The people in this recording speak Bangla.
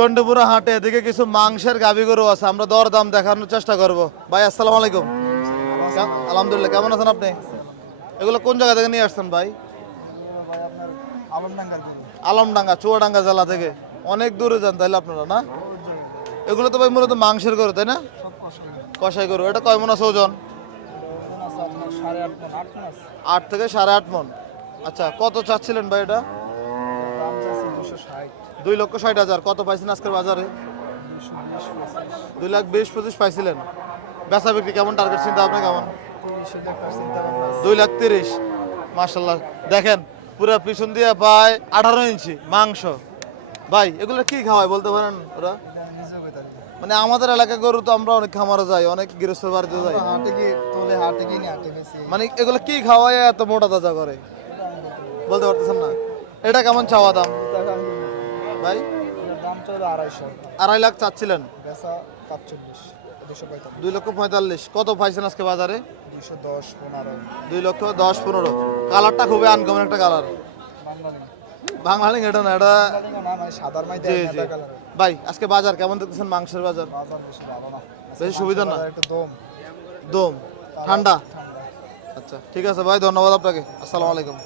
চন্ডীপুরা হাটে এদিকে কিছু মাংসের গাভী গরু আছে, আমরা দরদাম দেখানোর চেষ্টা করব। ভাই আসসালামু আলাইকুম। আলহামদুলিল্লাহ, কেমন আছেন আপনি? এগুলো কোন জায়গা থেকে নিয়ে আসছেন ভাই? আলমডাঙ্গা, চুয়াডাঙ্গা জেলা থেকে। অনেক দূরে যান তাহলে আপনারা, না? এগুলো তো ভাই মূলত মাংসের গরু, তাই না? কষাই গরু। এটা কয় মন আছে ওজন? 8 থেকে 8.5 মন। আচ্ছা, কত চাচ্ছিলেন ভাই এটা? 2,60,000। কত পাইছেন আজকের বাজারে? 2,20,25 পাইছিলেন। বেচা বিক্রি কেমন, টার্গেট চিন্তা আপনি কেমন? 2,30,000। মাশাল্লাহ, দেখেন পুরো পিছন দিয়ে পায় 18 ইঞ্চি মাংস। ভাই এগুলো কি খাওয়ায় বলতে পারেন ওরা? মানে আমাদের এলাকা গরু তো আমরা অনেক খামারে যাই, অনেক গৃহস্থ বাড়িতে যাই, মানে এগুলো কি খাওয়ায় এত মোটা তাজা করে বলতে পারতেছেন না। এটা কেমন চাওয়া দাম ভাই? 2.5 লাখ চাচ্ছিলেন। 2,45,000। কত পাইছেন আজকে বাজারে? 2,10,15,000। কালারটা খুবই আনকমন একটা কালার। বাংলালিং এটা না, এটা জি জি। ভাই আজকে বাজার কেমন দেখতেছেন? মাংসের বাজার বেশি সুবিধা না, দম ঠান্ডা। আচ্ছা ঠিক আছে ভাই, ধন্যবাদ আপনাকে। আসসালামু আলাইকুম।